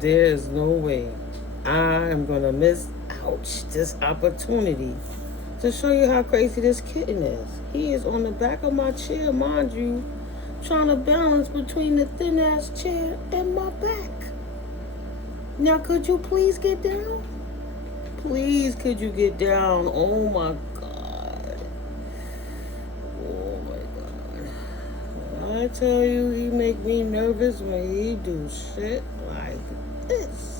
There is no way I am going to miss, ouch, this opportunity to show you how crazy this kitten is. He is on the back of my chair, mind you, trying to balance between the thin ass chair and my back. Now, could you please get down? Please, could you get down? Oh my God. Oh my God. When I tell you, he make me nervous when he do shit like this.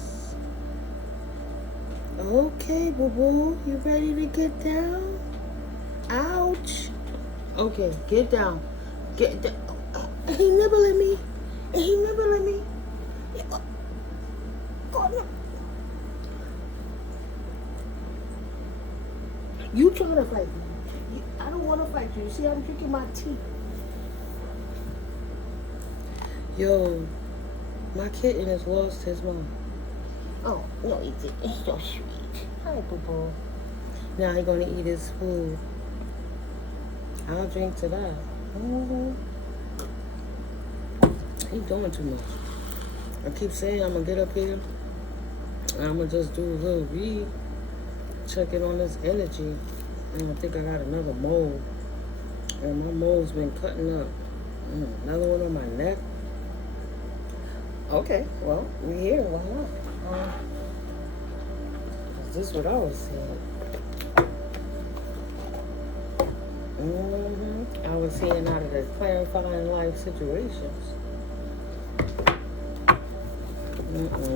Okay, boo boo, you ready to get down? Ouch. Okay, get down. Get down. He nibbling me. He nibbling me. God, no. You trying to fight me? I don't want to fight you. You see, I'm drinking my tea. Yo, my kitten has lost his mom. Oh, no, he didn't. He's so sweet. Hi, boo boo. Now he's gonna eat his food. I'll drink to that. Mm-hmm. He doing too much. I keep saying I'm gonna get up here and I'm gonna just do a little read, checking on this energy. I don't think I got another mole, and my mole's been cutting up. Another one on my neck. Okay, well, we're here. Why not? Is this what I was seeing? I was seeing out of the clarifying life situations.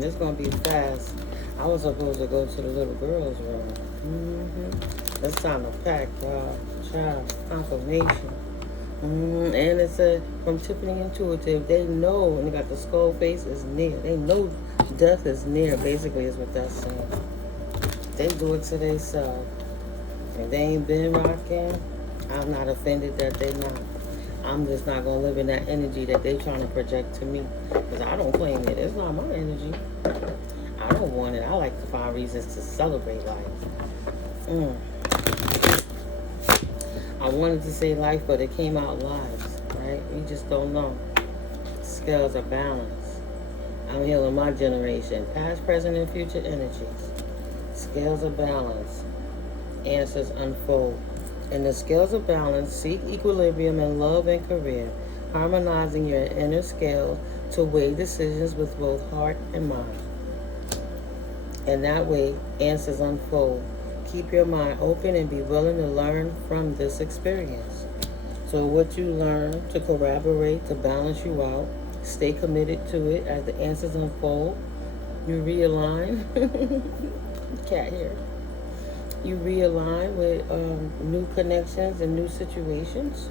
It's gonna be fast. I was supposed to go to the little girl's room. It's time to pack, y'all. Child, confirmation. And it said from Tiffany Intuitive, they know, and they got the skull face is near. They know death is near, basically, is what that's saying. They do it to themselves. If they ain't been rocking, I'm not offended that they not. I'm just not going to live in that energy that they trying to project to me. Because I don't claim it. It's not my energy. I don't want it. I like to find reasons to celebrate life. I wanted to say life, but it came out lives, right? We just don't know. Scales are balanced. I'm healing my generation. Past, present, and future energies. Scales are balanced. Answers unfold. In the scales of balance, seek equilibrium in love and career, harmonizing your inner scale to weigh decisions with both heart and mind. And that way, answers unfold. Keep your mind open and be willing to learn from this experience. So what you learn to corroborate, to balance you out, stay committed to it as the answers unfold. You realign. Cat here. You realign with new connections and new situations.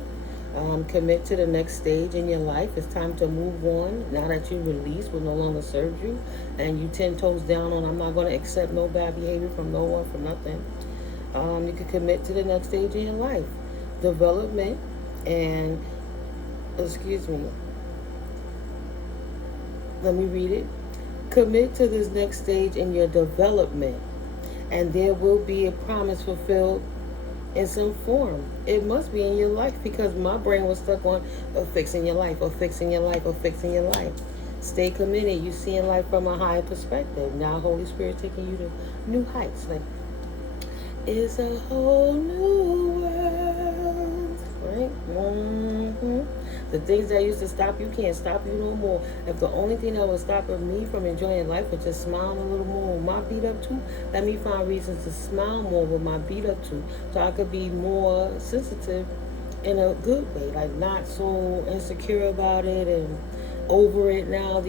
Commit to the next stage in your life. It's time to move on. Now that you release what no longer serves you, and you 10 toes down on, I'm not going to accept no bad behavior from no one for nothing. You can commit to the next stage in your life. Development and, let me read it. Commit to this next stage in your development, and there will be a promise fulfilled in some form. It must be in your life, because my brain was stuck on fixing your life, or fixing your life, or fixing your life. Stay committed. You seeing life from a higher perspective. Now Holy Spirit taking you to new heights. Like, it's a whole new world, right? The things that used to stop you can't stop you no more. If the only thing that was stopping me from enjoying life was just smiling a little more with my beat up too, let me find reasons to smile more with my beat up too, so I could be more sensitive in a good way, like not so insecure about it and over it now.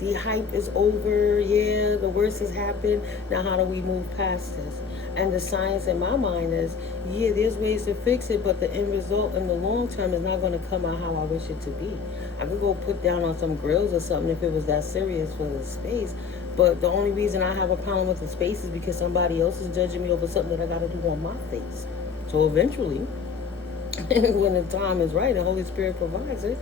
The hype is over. Yeah, the worst has happened. Now how do we move past this? And the science in my mind is, yeah, there's ways to fix it, but the end result in the long term is not going to come out how I wish it to be. I could go put down on some grills or something if it was that serious for the space. But the only reason I have a problem with the space is because somebody else is judging me over something that I got to do on my face. So eventually, when the time is right and Holy Spirit provides it,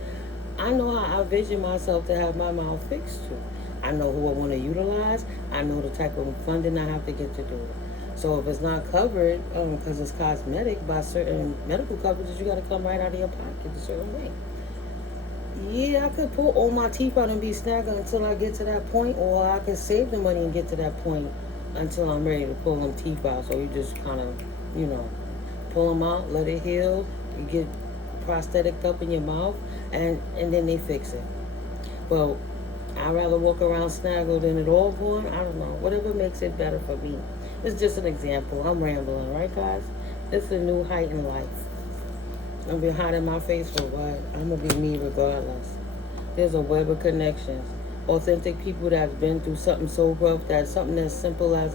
I know how I vision myself to have my mouth fixed to. I know who I want to utilize. I know the type of funding I have to get to do it. So if it's not covered, because it's cosmetic, by certain medical coverages, you got to come right out of your pocket a certain way. Yeah, I could pull all my teeth out and be snagging until I get to that point, or I can save the money and get to that point until I'm ready to pull them teeth out. So you just kind of, you know, pull them out, let it heal. You get prosthetic up in your mouth, and then they fix it. But I'd rather walk around snaggled than it all gone. I don't know. Whatever makes it better for me. It's just an example. I'm rambling, right, guys? It's a new height in life. I'm gonna be hot in my face for what? I'm gonna be me regardless. There's a web of connections. Authentic people that's been through something so rough that something as simple as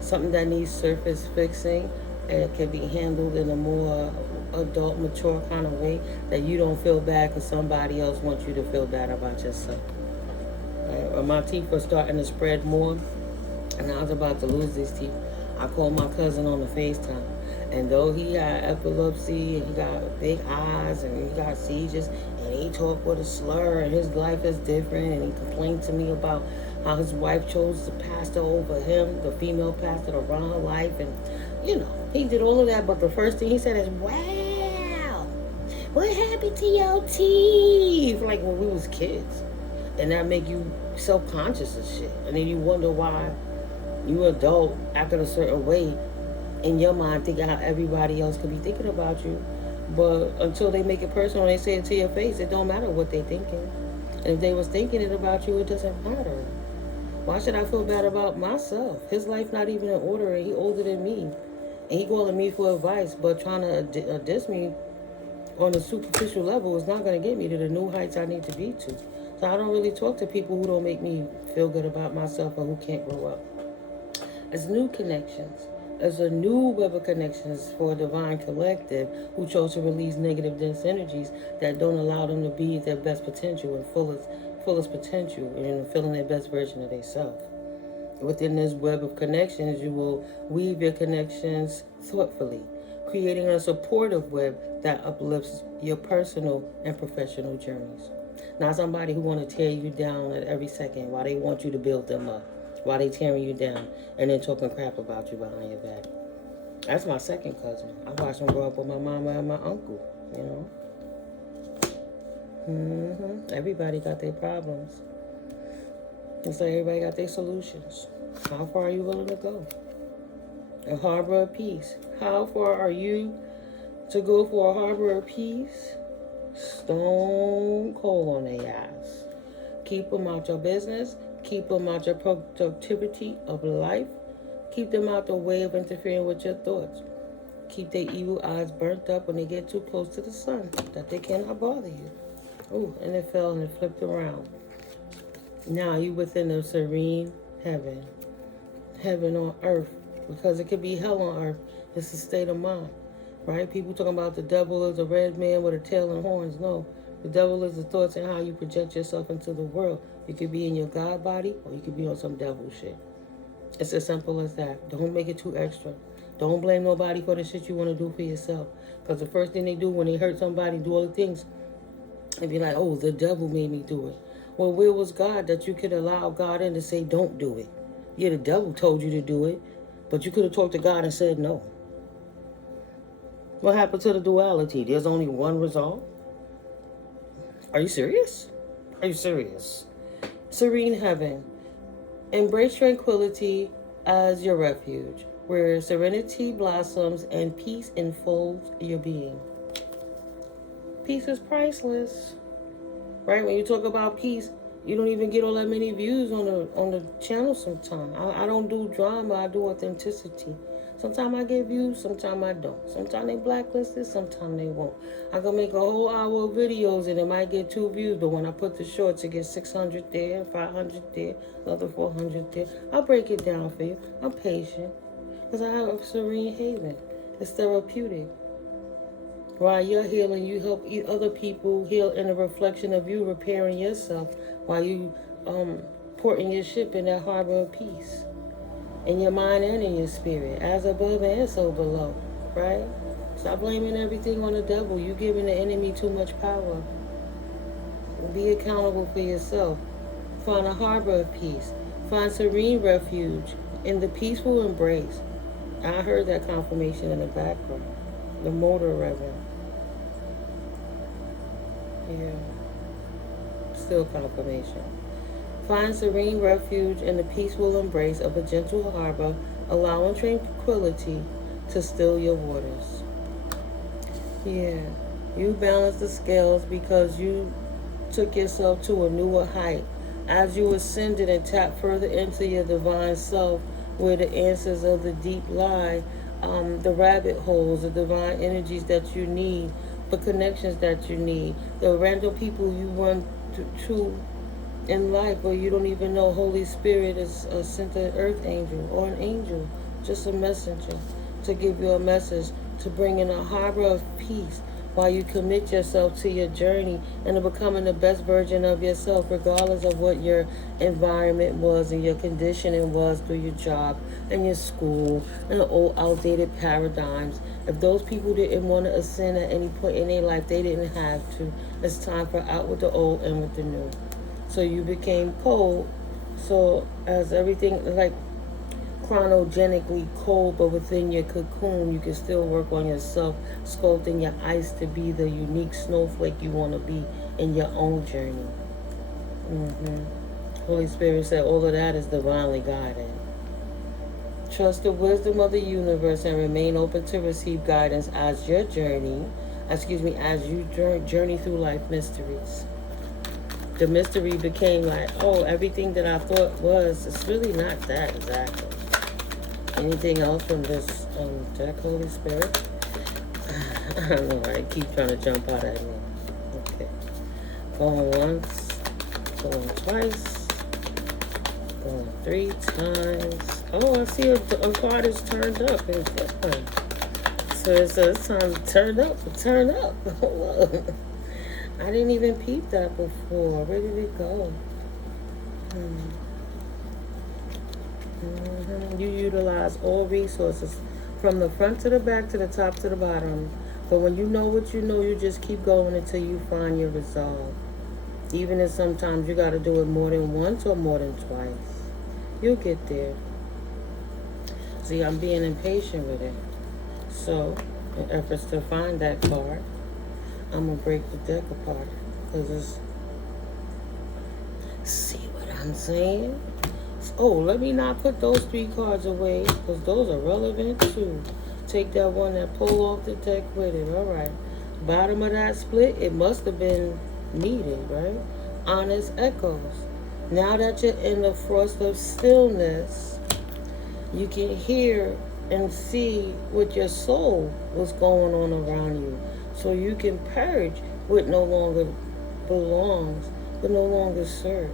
something that needs surface fixing, and it can be handled in a more adult, mature kind of way that you don't feel bad because somebody else wants you to feel bad about yourself. Right? Or my teeth were starting to spread more, and I was about to lose these teeth. I called my cousin on the FaceTime. And though he got epilepsy and he got big eyes and he got seizures and he talked with a slur and his life is different and he complained to me about how his wife chose the pastor over him, the female pastor, to run her life, and he did all of that, but the first thing he said is, "Wow, what happened to your teeth?" Like when we was kids. And that make you self-conscious and shit. And then you wonder why you adult acting a certain way in your mind, thinking how everybody else could be thinking about you. But until they make it personal and they say it to your face, it don't matter what they thinking. And if they was thinking it about you, it doesn't matter. Why should I feel bad about myself? His life not even in order, and he older than me. And he calling me for advice, but trying to diss me on a superficial level is not going to get me to the new heights I need to be to. So I don't really talk to people who don't make me feel good about myself or who can't grow up. It's new connections. There's a new web of connections for a divine collective who chose to release negative dense energies that don't allow them to be their best potential and fullest potential and feeling their best version of themselves. Within this web of connections, you will weave your connections thoughtfully, creating a supportive web that uplifts your personal and professional journeys. Not somebody who want to tear you down at every second while they want you to build them up, while they tearing you down and then talking crap about you behind your back. That's my second cousin. I watched him grow up with my mama and my uncle, Everybody got their problems. It's like everybody got their solutions. How far are you willing to go? A harbor of peace. How far are you to go for a harbor of peace? Stone cold on their ass. Keep them out your business. Keep them out your productivity of life. Keep them out the way of interfering with your thoughts. Keep their evil eyes burnt up when they get too close to the sun, that they cannot bother you. Ooh, and it fell and it flipped around. Now you within a serene heaven. Heaven on earth. Because it could be hell on earth. It's a state of mind. Right? People talking about the devil is a red man with a tail and horns. No. The devil is the thoughts and how you project yourself into the world. You could be in your God body or you could be on some devil shit. It's as simple as that. Don't make it too extra. Don't blame nobody for the shit you want to do for yourself. Because the first thing they do when they hurt somebody, do all the things, they be like, oh, the devil made me do it. Well, where was God that you could allow God in to say, don't do it? Yeah, the devil told you to do it, but you could have talked to God and said no. What happened to the duality? There's only one result? Are you serious? Are you serious? Serene heaven. Embrace tranquility as your refuge, where serenity blossoms and peace enfolds your being. Peace is priceless. Right? When you talk about peace, you don't even get all that many views on the channel sometimes. I don't do drama, I do authenticity. Sometimes I get views, sometimes I don't. Sometimes they blacklisted, sometimes they won't. I can make a whole hour of videos and it might get 2 views, but when I put the shorts, it gets 600 there, 500 there, another 400 there. I'll break it down for you. I'm patient because I have a serene haven. It's therapeutic. While you're healing, you help other people heal in a reflection of you repairing yourself while you porting your ship in that harbor of peace. In your mind and in your spirit, as above and so below, right? Stop blaming everything on the devil. You giving the enemy too much power. Be accountable for yourself. Find a harbor of peace. Find serene refuge in the peaceful embrace. I heard that confirmation in the background. The motor revving. Yeah. still confirmation. Find serene refuge in the peaceful embrace of a gentle harbor, allowing tranquility to still your waters. Yeah, you balance the scales because you took yourself to a newer height. As you ascended and tapped further into your divine self, where the answers of the deep lie, the rabbit holes, the divine energies that you need, the connections that you need, the random people you run to in life where you don't even know Holy Spirit is sent an earth angel or an angel, just a messenger to give you a message, to bring in a harbor of peace while you commit yourself to your journey and to becoming the best version of yourself, regardless of what your environment was and your conditioning was through your job and your school and the old outdated paradigms. If those people didn't want to ascend at any point in their life, they didn't have to. It's time for out with the old and with the new. So you became cold. So as everything like chronogenically cold, but within your cocoon, you can still work on yourself, sculpting your ice to be the unique snowflake you want to be in your own journey. Holy Spirit said all of that is divinely guided. Trust the wisdom of the universe and remain open to receive guidance as your journey, as you journey through life mysteries. The mystery became like, oh, everything that I thought was, it's really not that exactly. Anything else from this deck, Holy Spirit? I don't know, I keep trying to jump out at me. Okay. Going once, going twice, going 3 times. Oh, I see a card is turned up. So it says it's time to turn up. I didn't even peep that before. Where did it go? You utilize all resources from the front to the back to the top to the bottom. But when you know what you know, you just keep going until you find your resolve. Even if sometimes you got to do it more than once or more than twice. You'll get there. See, I'm being impatient with it. So, in efforts to find that card, I'm going to break the deck apart. Because it's... See what I'm saying? Oh, let me not put those 3 cards away, because those are relevant too. Take that one that pulled off the deck with it. All right. Bottom of that split, it must have been needed, right? Honest echoes. Now that you're in the frost of stillness, you can hear and see what your soul was going on around you. So you can purge what no longer belongs, what no longer serves.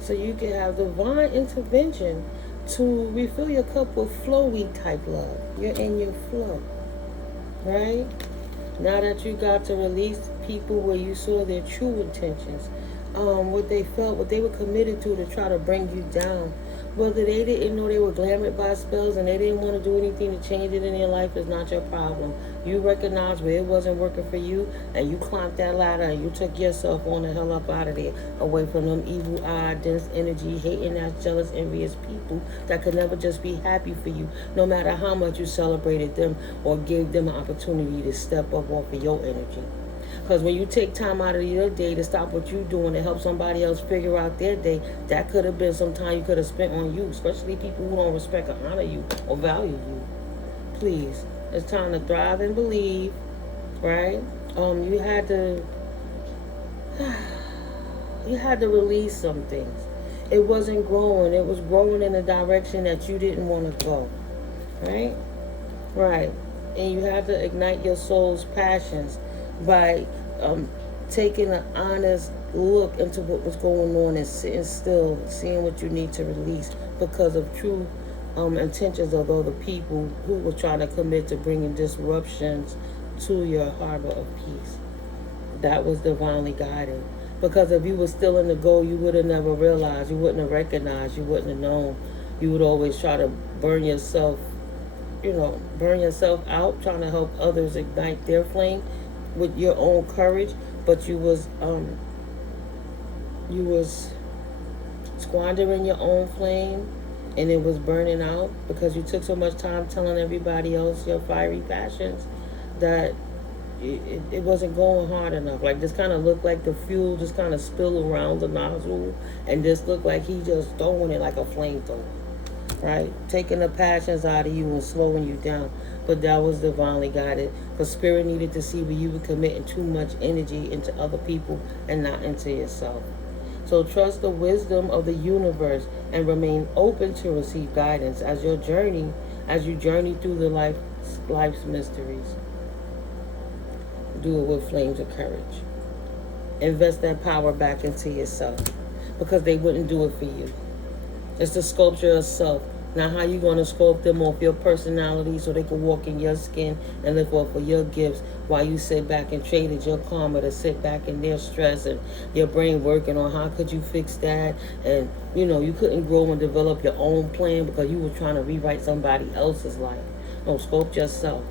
So you can have divine intervention to refill your cup with flowy type love. You're in your flow, right? Now that you got to release people where you saw their true intentions, what they felt, what they were committed to try to bring you down. Whether they didn't know they were glamored by spells and they didn't want to do anything to change it in their life is not your problem. You recognized where it wasn't working for you and you climbed that ladder and you took yourself on the hell up out of there, away from them evil eye, dense energy, hating ass, jealous, envious people that could never just be happy for you, no matter how much you celebrated them or gave them an opportunity to step up off of your energy. Because when you take time out of your day to stop what you're doing to help somebody else figure out their day, that could have been some time you could have spent on you, especially people who don't respect or honor you or value you. Please, it's time to thrive and believe, right? You had to release some things. It wasn't growing. It was growing in a direction that you didn't want to go, right? Right. And you had to ignite your soul's passions by taking an honest look into what was going on and sitting still, seeing what you need to release because of true intentions of other people who were trying to commit to bringing disruptions to your harbor of peace. That was divinely guided. Because if you were still in the go, you would have never realized, you wouldn't have recognized, you wouldn't have known. You would always try to burn yourself out, trying to help others ignite their flame with your own courage, but you was squandering your own flame and it was burning out because you took so much time telling everybody else your fiery passions that it wasn't going hard enough. Like, this kind of looked like the fuel just kind of spill around the nozzle, and this looked like he just throwing it like a flamethrower, right? Taking the passions out of you and slowing you down. But that was divinely guided. Because spirit needed to see where you were committing too much energy into other people and not into yourself. So trust the wisdom of the universe and remain open to receive guidance as you journey through the life's mysteries. Do it with flames of courage. Invest that power back into yourself, because they wouldn't do it for you. It's the sculpture of self. Now, how you going to sculpt them off your personality so they can walk in your skin and live off of your gifts, while you sit back and traded your karma to sit back in their stress and your brain working on how could you fix that? And, you couldn't grow and develop your own plan because you were trying to rewrite somebody else's life. No, sculpt yourself.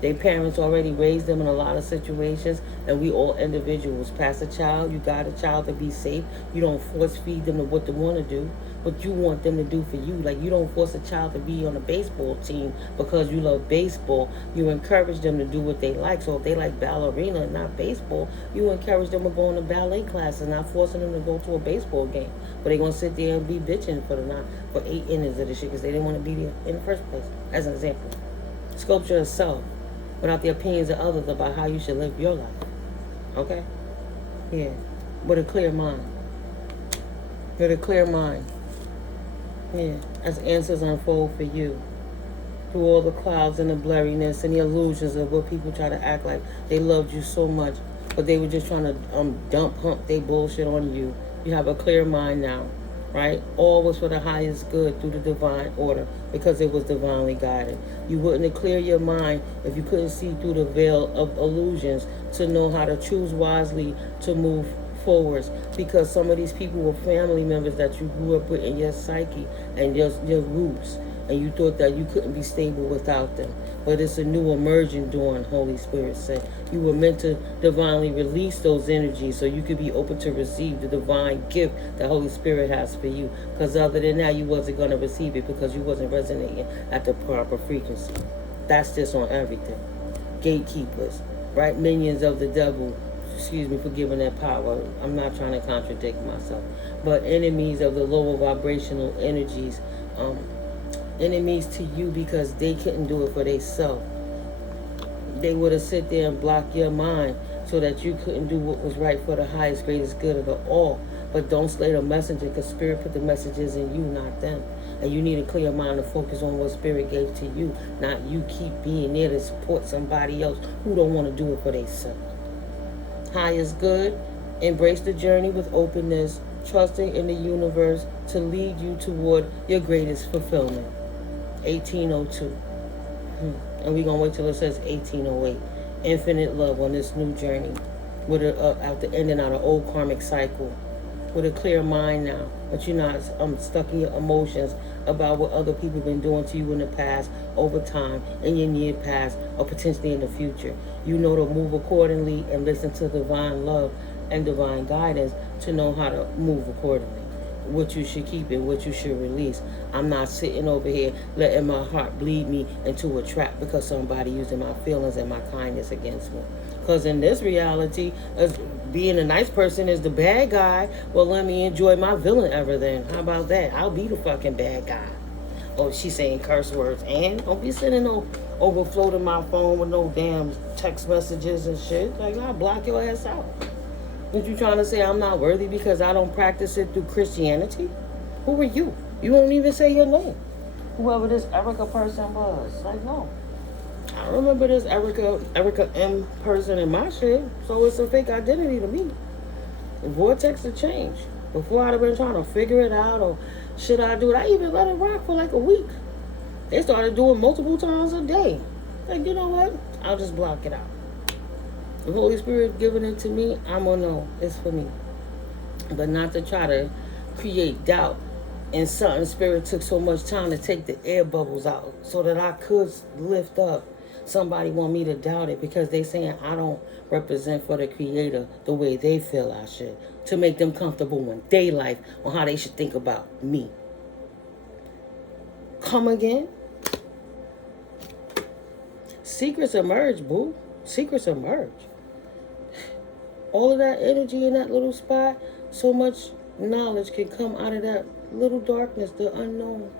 Their parents already raised them in a lot of situations, and we all individuals. Past a child, you got a child to be safe. You don't force feed them to what they want to do, but you want them to do for you. Like, you don't force a child to be on a baseball team because you love baseball. You encourage them to do what they like. So if they like ballerina and not baseball, you encourage them to go into ballet classes, not forcing them to go to a baseball game. But they're going to sit there and be bitching for 8 innings of this shit because they didn't want to be there in the first place, as an example. Sculpture yourself without the opinions of others about how you should live your life. Okay? Yeah. With a clear mind. With a clear mind. Yeah. As answers unfold for you. Through all the clouds and the blurriness and the illusions of what people try to act like they loved you so much, but they were just trying to hump their bullshit on you. You have a clear mind now. Right? All was for the highest good through the divine order, because it was divinely guided. You wouldn't have cleared your mind if you couldn't see through the veil of illusions to know how to choose wisely to move forwards, because some of these people were family members that you grew up with in your psyche and your roots, and you thought that you couldn't be stable without them. But it's a new emerging dawn, Holy Spirit said. You were meant to divinely release those energies so you could be open to receive the divine gift that Holy Spirit has for you. Because other than that, you wasn't going to receive it because you wasn't resonating at the proper frequency. That's just on everything. Gatekeepers, right? Minions of the devil. Excuse me for giving that power. I'm not trying to contradict myself. But enemies of the lower vibrational energies, enemies to you because they couldn't do it for themselves. They would have sit there and block your mind so that you couldn't do what was right for the highest, greatest good of the all. But don't slay the messenger, because Spirit put the messages in you, not them. And you need a clear mind to focus on what Spirit gave to you, not you keep being there to support somebody else who don't want to do it for themselves. Highest good, embrace the journey with openness, trusting in the universe to lead you toward your greatest fulfillment. 1802. And we're going to wait till it says 1808. Infinite love on this new journey. With after ending out an old karmic cycle. With a clear mind now. But you're not stuck in your emotions about what other people have been doing to you in the past, over time, in your near past, or potentially in the future. You know to move accordingly and listen to divine love and divine guidance to know how to move accordingly. What you should keep and what you should release. I'm not sitting over here letting my heart bleed me into a trap because somebody using my feelings and my kindness against me. Because in this reality, being a nice person is the bad guy. Well, let me enjoy my villain ever then. How about that? I'll be the fucking bad guy. Oh, she's saying curse words. And don't be sending no overflow to my phone with no damn text messages and shit. Like, I'll block your ass out. What you trying to say I'm not worthy because I don't practice it through Christianity? Who are you? You won't even say your name. Whoever this Erica person was. Like, no. I remember this Erica M person in my shit, so it's a fake identity to me. The vortex of change. Before I'd have been trying to figure it out or should I do it, I even let it rock for like a week. They started doing multiple times a day. Like, you know what? I'll just block it out. The Holy Spirit giving it to me, I'm gonna know it's for me. But not to try to create doubt in something. Spirit took so much time to take the air bubbles out so that I could lift up. Somebody want me to doubt it because they saying I don't represent for the Creator the way they feel I should, to make them comfortable in their life on how they should think about me. Come again? Secrets emerge, boo. Secrets emerge. All of that energy in that little spot, so much knowledge can come out of that little darkness, the unknown.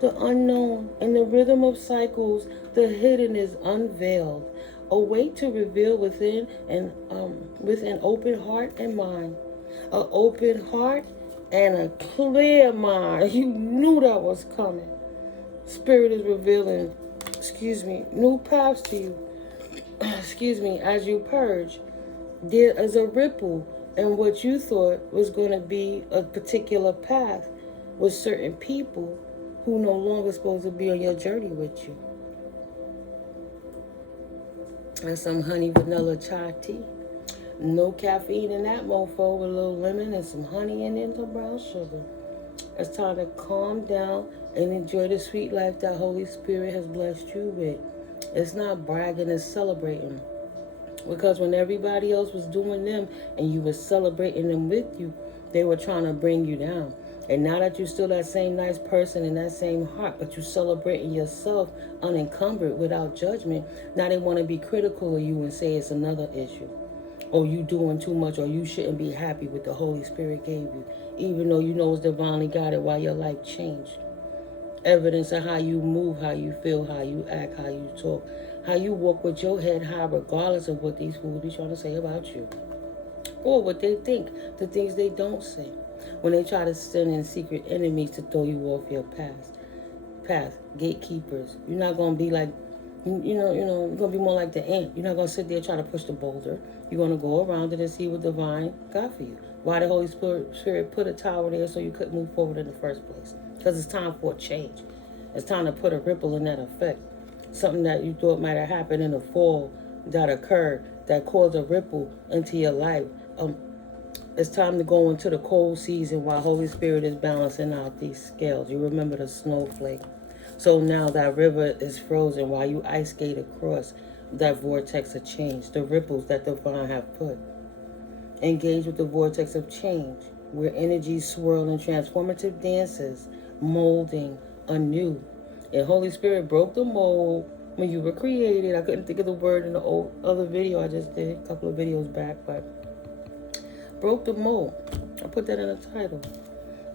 The unknown and the rhythm of cycles, the hidden is unveiled. Await to reveal within and with an open heart and mind. An open heart and a clear mind. You knew that was coming. Spirit is revealing, new paths to you. As you purge. There is a ripple in what you thought was going to be a particular path with certain people who no longer supposed to be on your journey with you. And some honey vanilla chai tea. No caffeine in that mofo, with a little lemon and some honey and some brown sugar. It's time to calm down and enjoy the sweet life that Holy Spirit has blessed you with. It's not bragging, it's celebrating. Because when everybody else was doing them and you were celebrating them with you, they were trying to bring you down. And now that you're still that same nice person and that same heart, but you're celebrating yourself unencumbered without judgment, now they want to be critical of you and say it's another issue. Or you doing too much, or you shouldn't be happy with the Holy Spirit gave you, even though you know it's divinely guided while your life changed. Evidence of how you move, how you feel, how you act, how you talk, how you walk with your head high regardless of what these fools be trying to say about you. Or what they think, the things they don't say. When they try to send in secret enemies to throw you off your path, gatekeepers. You're not going to be like, you're going to be more like the ant. You're not going to sit there trying to push the boulder. You're going to go around it and see what divine got for you. Why the Holy Spirit put a tower there so you couldn't move forward in the first place? Because it's time for a change. It's time to put a ripple in that effect. Something that you thought might have happened in the fall that occurred that caused a ripple into your life. It's time to go into the cold season while Holy Spirit is balancing out these scales. You remember the snowflake. So now that river is frozen while you ice skate across that vortex of change, the ripples that divine have put. Engage with the vortex of change, where energies swirl in transformative dances, molding anew. And Holy Spirit broke the mold when you were created. I couldn't think of the word in the other video I just did, a couple of videos back, but broke the mold. I put that in the title.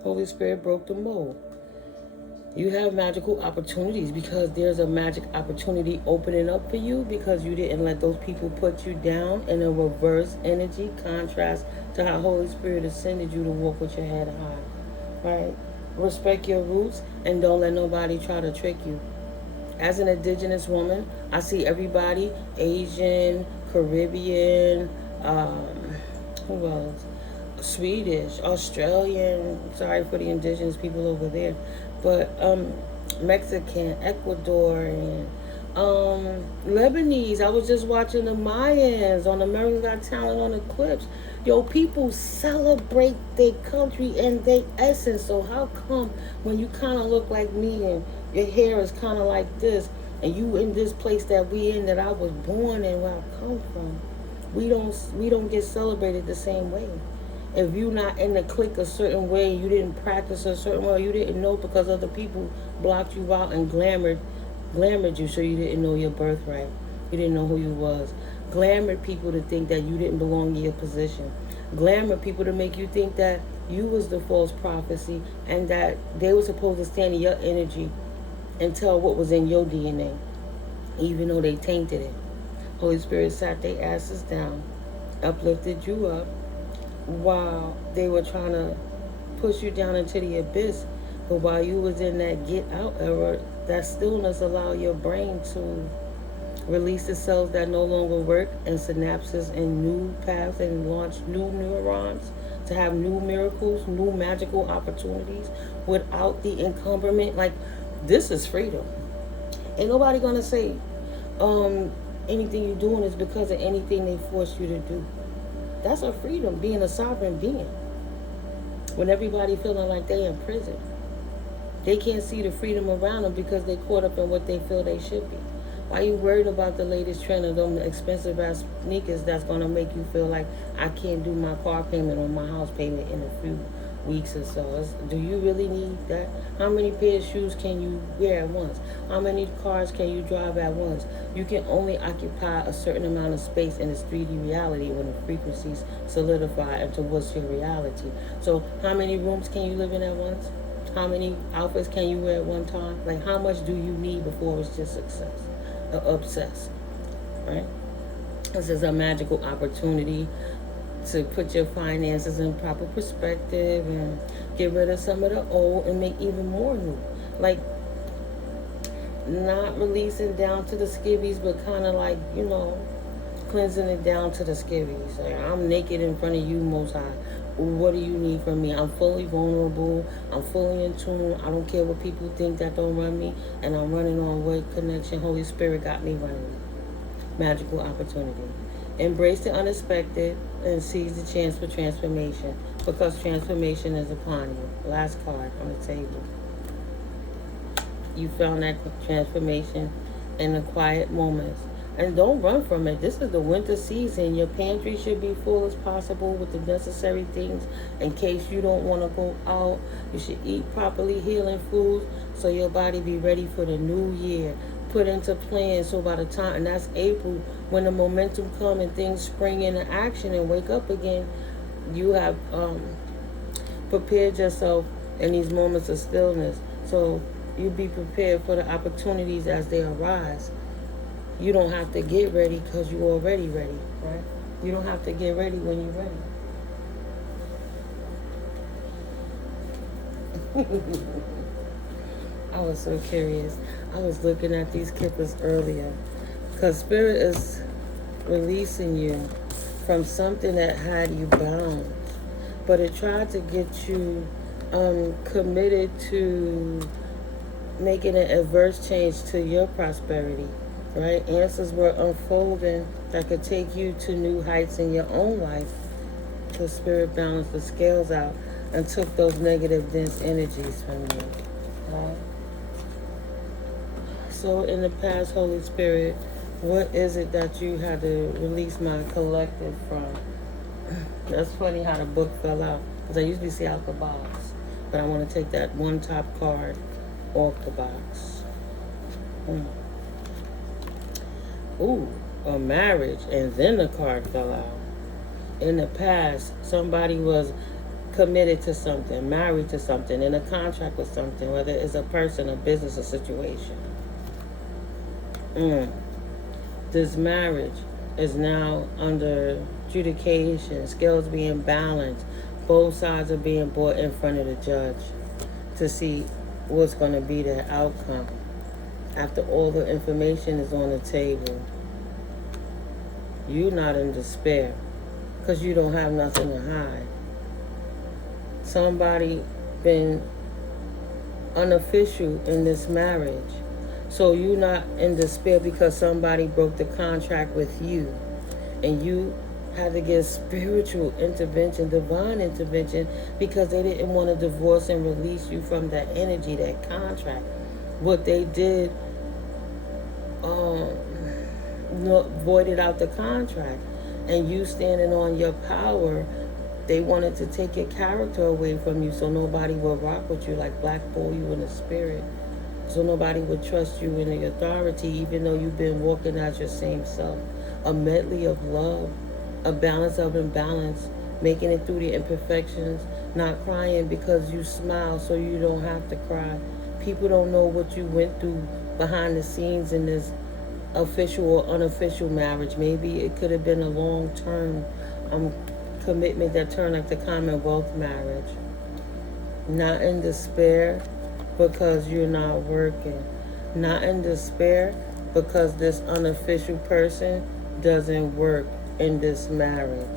Holy Spirit broke the mold. You have magical opportunities because there's a magic opportunity opening up for you because you didn't let those people put you down, in a reverse energy contrast to how Holy Spirit ascended you to walk with your head high, right? Respect your roots and don't let nobody try to trick you. As an indigenous woman, I see everybody, Asian, Caribbean, who else? Swedish, Australian, sorry for the indigenous people over there, but Mexican, Ecuadorian, Lebanese. I was just watching the Mayans on American Got Talent on Eclipse. Yo, people celebrate their country and their essence. So how come when you kind of look like me and your hair is kind of like this, and you in this place that we in, that I was born in, where I come from, we don't get celebrated the same way. If you not in the clique a certain way, you didn't practice a certain way, you didn't know because other people blocked you out and glamored you, so you didn't know your birthright. You didn't know who you was. Glamored people to think that you didn't belong in your position. Glamored people to make you think that you was the false prophecy and that they were supposed to stand in your energy and tell what was in your DNA, even though they tainted it. Holy Spirit sat their asses down, uplifted you up, while they were trying to push you down into the abyss. But while you was in that get out era, that stillness allowed your brain to release the cells that no longer work and synapses and new paths and launch new neurons to have new miracles, new magical opportunities without the encumberment. Like, this is freedom. Ain't nobody gonna say anything you're doing is because of anything they forced you to do. That's a freedom, being a sovereign being. When everybody feeling like they in prison, they can't see the freedom around them because they caught up in what they feel they should be. Why you worried about the latest trend of them expensive ass sneakers that's gonna make you feel like I can't do my car payment or my house payment in a few weeks or so. Do you really need that? How many pairs of shoes can you wear at once? How many cars can you drive at once? You can only occupy a certain amount of space in this 3D reality when the frequencies solidify into what's your reality. So how many rooms can you live in at once? How many outfits can you wear at one time? Like, how much do you need before it's just success? Obsess, right? This is a magical opportunity to put your finances in proper perspective and get rid of some of the old and make even more new. Like, not releasing down to the skivvies, but kind of like, cleansing it down to the skivvies. Like, I'm naked in front of you, Most High. What do you need from me? I'm fully vulnerable. I'm fully in tune. I don't care what people think that don't run me. And I'm running on what connection Holy Spirit got me running. Magical opportunity. Embrace the unexpected and seize the chance for transformation, because transformation is upon you. Last card on the table. You found that transformation in the quiet moments. And don't run from it. This is the winter season. Your pantry should be full as possible with the necessary things in case you don't want to go out. You should eat properly healing foods so your body be ready for the new year. Put into plans so by the time, and that's April, when the momentum come and things spring into action and wake up again, you have prepared yourself in these moments of stillness. So you be prepared for the opportunities as they arise. You don't have to get ready because you're already ready, right? You don't have to get ready when you're ready. I was so curious. I was looking at these kippers earlier because Spirit is releasing you from something that had you bound, but it tried to get you committed to making an adverse change to your prosperity. Right? Answers were unfolding that could take you to new heights in your own life. The Spirit balanced the scales out and took those negative, dense energies from you. Right? So in the past, Holy Spirit, what is it that you had to release my collective from? That's funny how the book fell out, because I usually see out the box. But I want to take that one top card off the box. Ooh, a marriage, and then the card fell out. In the past, somebody was committed to something, married to something, in a contract with something, whether it's a person, a business, a situation. This marriage is now under adjudication, scales being balanced, both sides are being brought in front of the judge to see what's going to be the outcome. After all the information is on the table, you're not in despair because you don't have nothing to hide. Somebody been unofficial in this marriage. So you're not in despair because somebody broke the contract with you. And you had to get spiritual intervention, divine intervention, because they didn't want to divorce and release you from that energy, that contract. What they did, voided out the contract. And you standing on your power, they wanted to take your character away from you so nobody would rock with you, like blackball you in the spirit. So nobody would trust you in the authority, even though you've been walking as your same self. A medley of love, a balance of imbalance, making it through the imperfections, not crying because you smile so you don't have to cry. People don't know what you went through behind the scenes in this official or unofficial marriage. Maybe it could have been a long-term commitment that turned like the Commonwealth marriage. Not in despair because you're not working. Not in despair because this unofficial person doesn't work in this marriage.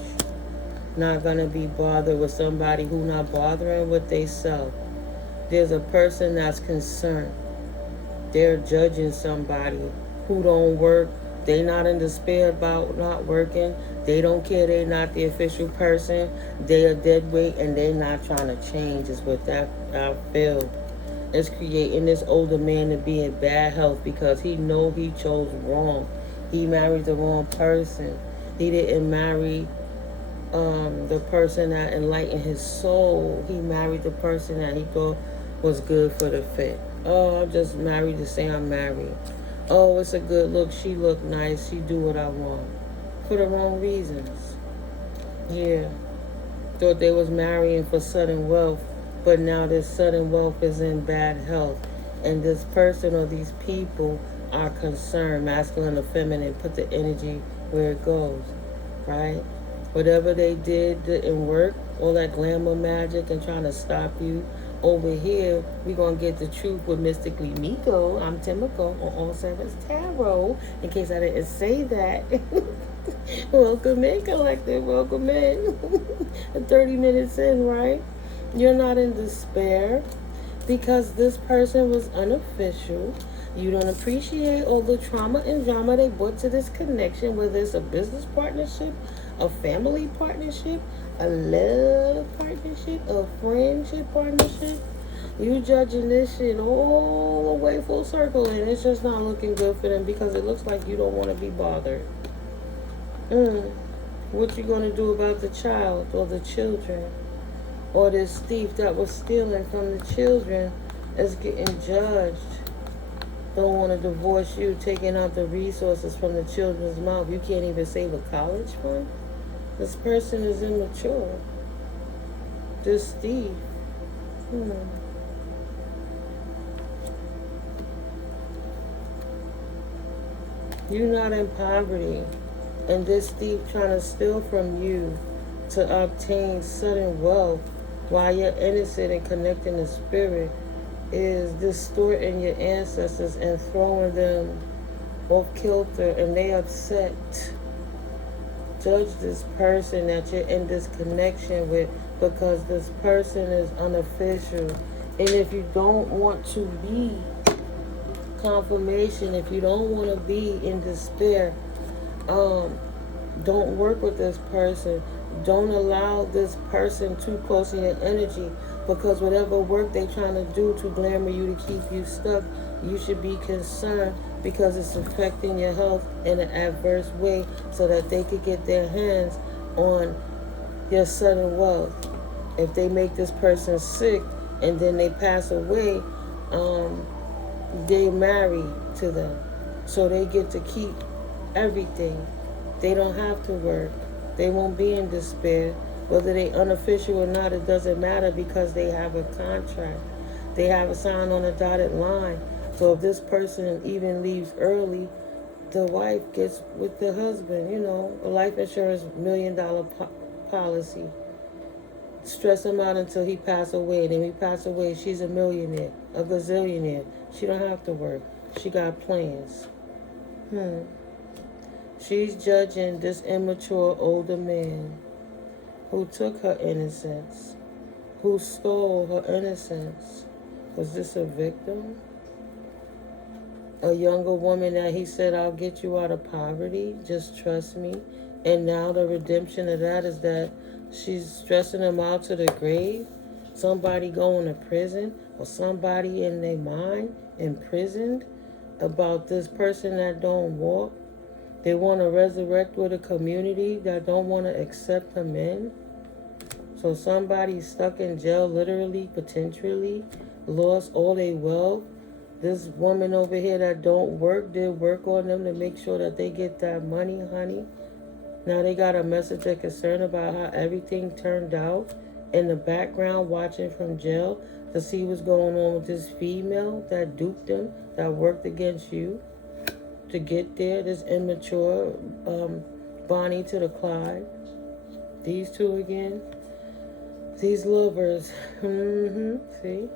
Not gonna be bothered with somebody who not bothering with theyself. There's a person that's concerned. They're judging somebody who don't work. They not in despair about not working. They don't care they not the official person. They a dead weight and they not trying to change is what that I feel. It's creating this older man to be in bad health because he know he chose wrong. He married the wrong person. He didn't marry The person that enlightened his soul, he married the person that he thought was good for the fit. Oh, I'm just married to say I'm married. Oh, it's a good look. She look nice. She do what I want. For the wrong reasons. Yeah. Thought they was marrying for sudden wealth, but now this sudden wealth is in bad health. And this person or these people are concerned, masculine or feminine, put the energy where it goes, right? Whatever they didn't work, all that glamour magic and trying to stop you. Over here, we're going to get the truth with Mystically Miko. I'm Timiko on All Service Tarot, in case I didn't say that. Welcome in, collective. Welcome in. 30 minutes in, right? You're not in despair because this person was unofficial. You don't appreciate all the trauma and drama they brought to this connection, whether it's a business partnership, a family partnership, a love partnership, a friendship partnership. You judging this shit all the way full circle, and it's just not looking good for them because it looks like you don't want to be bothered. What you gonna do about the child or the children? Or this thief that was stealing from the children is getting judged. Don't want to divorce you, taking out the resources from the children's mouth. You can't even save a college fund? This person is immature. This thief. You're not in poverty. And this thief trying to steal from you to obtain sudden wealth while you're innocent and connecting the spirit is distorting your ancestors and throwing them off kilter, and they upset. Judge this person that you're in this connection with because this person is unofficial. And if you don't want to be confirmation, if you don't want to be in despair, don't work with this person. Don't allow this person too close in your energy, because whatever work they're trying to do to glamour you to keep you stuck, you should be concerned because it's affecting your health in an adverse way so that they could get their hands on your sudden wealth. If they make this person sick and then they pass away, they marry to them. So they get to keep everything. They don't have to work. They won't be in despair. Whether they unofficial or not, it doesn't matter because they have a contract. They have a sign on a dotted line. So if this person even leaves early, the wife gets with the husband, a life insurance $1 million policy. Stress him out until he pass away. And then he pass away, she's a millionaire, a gazillionaire. She don't have to work. She got plans. She's judging this immature older man who took her innocence, who stole her innocence. Was this a victim? A younger woman that he said, I'll get you out of poverty, just trust me. And now the redemption of that is that she's stressing him out to the grave. Somebody going to prison, or somebody in their mind imprisoned about this person that don't walk. They want to resurrect with a community that don't want to accept them in. So somebody's stuck in jail, literally, potentially, lost all their wealth. This woman over here that don't work did work on them to make sure that they get that money, honey. Now they got a message of concern about how everything turned out in the background, watching from jail to see what's going on with this female that duped them, that worked against you to get there. This immature Bonnie to the Clyde. These two again. These lovers. See?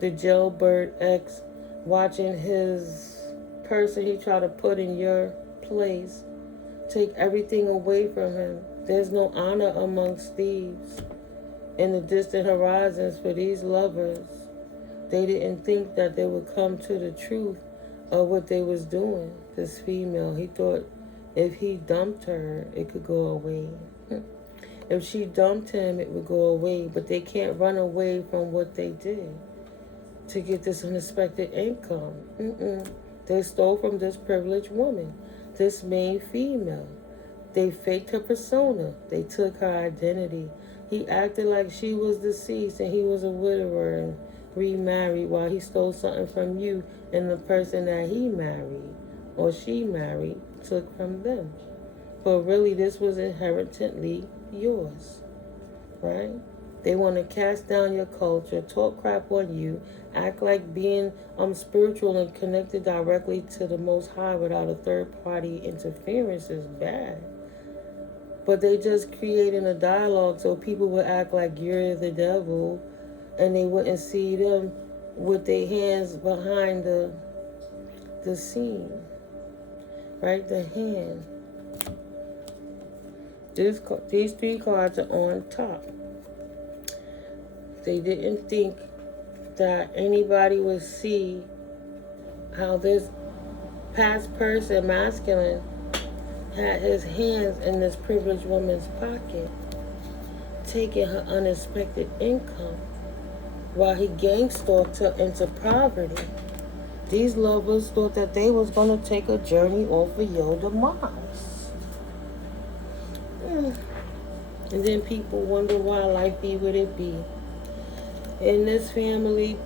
The jailbird ex watching his person he tried to put in your place take everything away from him. There's no honor amongst thieves. In the distant horizons for these lovers, they didn't think that they would come to the truth of what they was doing. This female, he thought if he dumped her, it could go away. If she dumped him, it would go away. But they can't run away from what they did to get this unexpected income. They stole from this privileged woman, this main female. They faked her persona. They took her identity. He acted like she was deceased and he was a widower and remarried while he stole something from you and the person that he married or she married took from them. But really, this was inherently yours, right? They want to cast down your culture, talk crap on you, act like being spiritual and connected directly to the Most High without a third-party interference is bad. But they just creating a dialogue so people would act like you're the devil and they wouldn't see them with their hands behind the scene, right? The hand. These three cards are on top. They didn't think that anybody would see how this past person, masculine, had his hands in this privileged woman's pocket, taking her unexpected income while he gang-stalked her into poverty. These lovers thought that they was going to take a journey off of your demise. And then people wonder why life be what it be. In this family,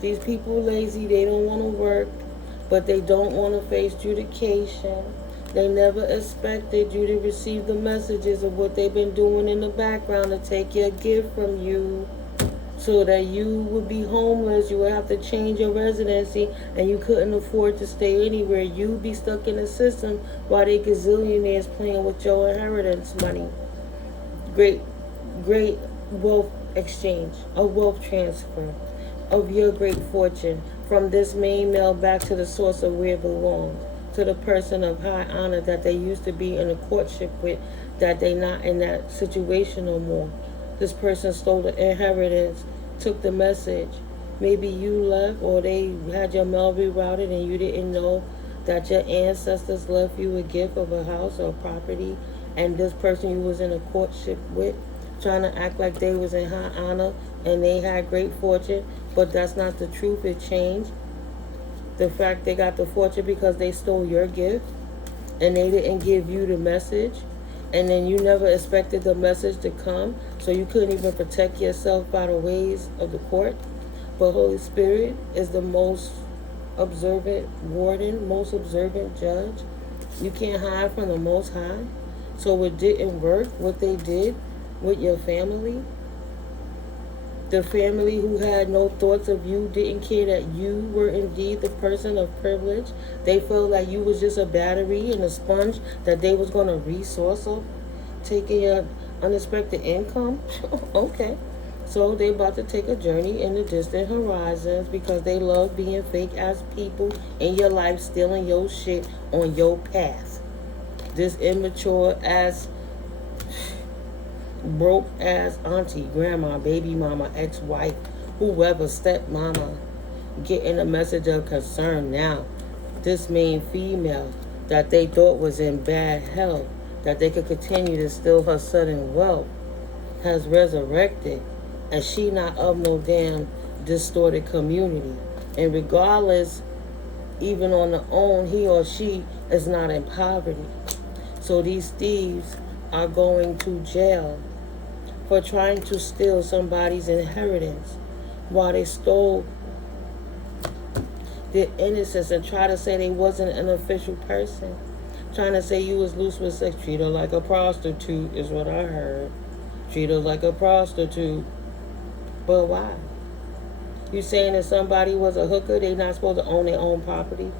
these people lazy, they don't want to work, but they don't want to face adjudication. They never expected you to receive the messages of what they've been doing in the background to take your gift from you so that you would be homeless. You would have to change your residency and you couldn't afford to stay anywhere. You would be stuck in the system while they gazillionaires playing with your inheritance money. Great wealth exchange, a wealth transfer of your great fortune from this main male back to the source of where it belongs, to the person of high honor that they used to be in a courtship with, that they not in that situation no more. This person stole the inheritance, took the message. Maybe you left or they had your mail rerouted and you didn't know that your ancestors left you a gift of a house or property, and this person you was in a courtship with trying to act like they was in high honor and they had great fortune, but that's not the truth. It changed. The fact they got the fortune because they stole your gift and they didn't give you the message, and then you never expected the message to come, so you couldn't even protect yourself by the ways of the court. But Holy Spirit is the most observant warden, most observant judge. You can't hide from the Most High. So it didn't work what they did with your family. The family who had no thoughts of you, didn't care that you were indeed the person of privilege. They felt like you was just a battery and a sponge that they was going to resource up, taking your unexpected income. Okay. So they about to take a journey in the distant horizons because they love being fake ass people in your life, stealing your shit on your path. This immature ass, broke ass auntie, grandma, baby mama, ex-wife, whoever, stepmama, getting a message of concern now. This main female that they thought was in bad health, that they could continue to steal her sudden wealth, has resurrected, and she not of no damn distorted community. And regardless, even on their own, he or she is not in poverty. So these thieves are going to jail for trying to steal somebody's inheritance while they stole their innocence and try to say they wasn't an official person. Trying to say you was loose with sex. Treat her like a prostitute is what I heard. Treat her like a prostitute. But why? You saying that somebody was a hooker, they not supposed to own their own property?